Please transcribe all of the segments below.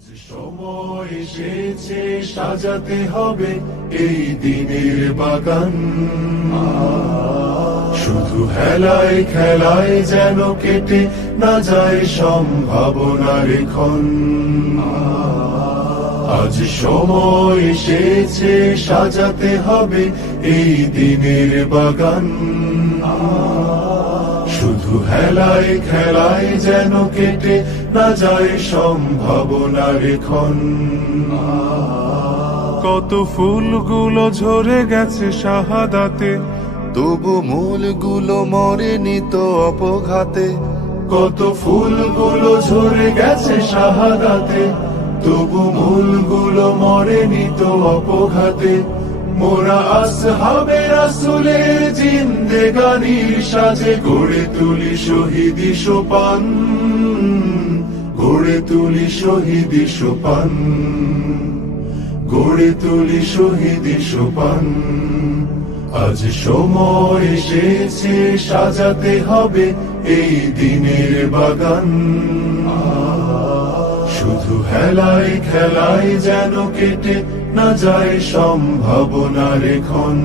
আজ সময় এসেছে সাজাতে হবে এই দিনের বাগান। শুধু হেলায় খেলায় যেন কেটে না যায় সম্ভাবনার ক্ষণ। আজ সময় এসেছে সাজাতে হবে এই দিনের বাগান। শুধু হেলায় খেলায় যেন কেটে না যায় সম্ভাবনার ক্ষণ। কত ফুলগুলো ঝরে গেছে শাহাদাতে, তবু মূলগুলো মরেনি তো অপঘাতে। কত ফুলগুলো ঝরে গেছে শাহাদাতে, তবু মূলগুলো মরেনি তো অপঘাতে। মোরা আসহাবে রাসূলের জিন্দেগানির সাজে গড়ে তুলি শহীদি সোপান, গড়ে তুলি শহীদি সোপান, গড়ে তুলি শহীদি সোপান। আজ সময় এসেছে সাজাতে হবে এই দিনের বাগান। শুধু হেলায় খেলায় যেন কেটে না যায় সম্ভাবনার ক্ষণ।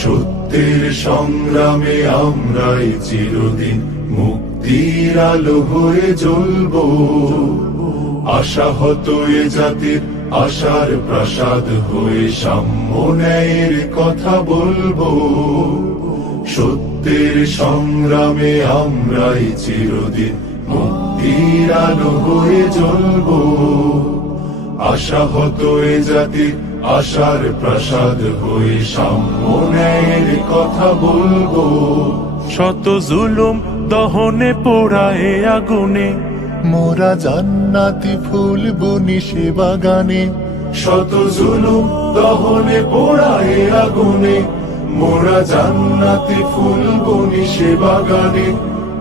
সত্যের সংগ্রামে আমরাই চিরদিন মুক্তির আলো হয়ে জ্বলবো। আশাহত এ জাতির আশার প্রাসাদ হয়ে সাম্য ন্যায়ের কথা বলবো। সত্যের সংগ্রামে আমরাই চিরদিন মুক্তির আলো হয়ে জ্বলবো। আশাহত এ জাতির আশার প্রাসাদ হয়ে সাম্য ন্যায়ের কথা বলবো। শত জুলুম দহনে পোড়ায় আগুনে, মোরা জান্নাতি ফুল বুনি সে বাগানে। শত জুলুম দহনে পোড়ায় আগুনে, মোরা জান্নাতি ফুল বুনি সে বাগানে।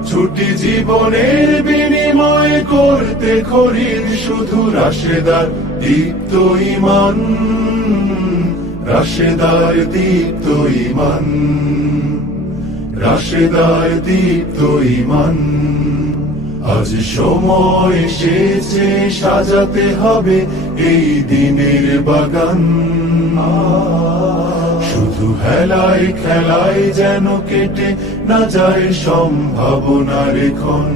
ছুটি জীবনের বিনিময় করতে খরিদ শুধু রাশেদার দীপ্ত ঈমান, রাশেদার দীপ্ত ঈমান, রাশেদার দীপ্ত ঈমান। আজ সময় এসেছে সাজাতে হবে এই দিনের বাগান। শুধু হেলায় খেলায় যেন কেটে না যায় সম্ভাবনার ক্ষণ।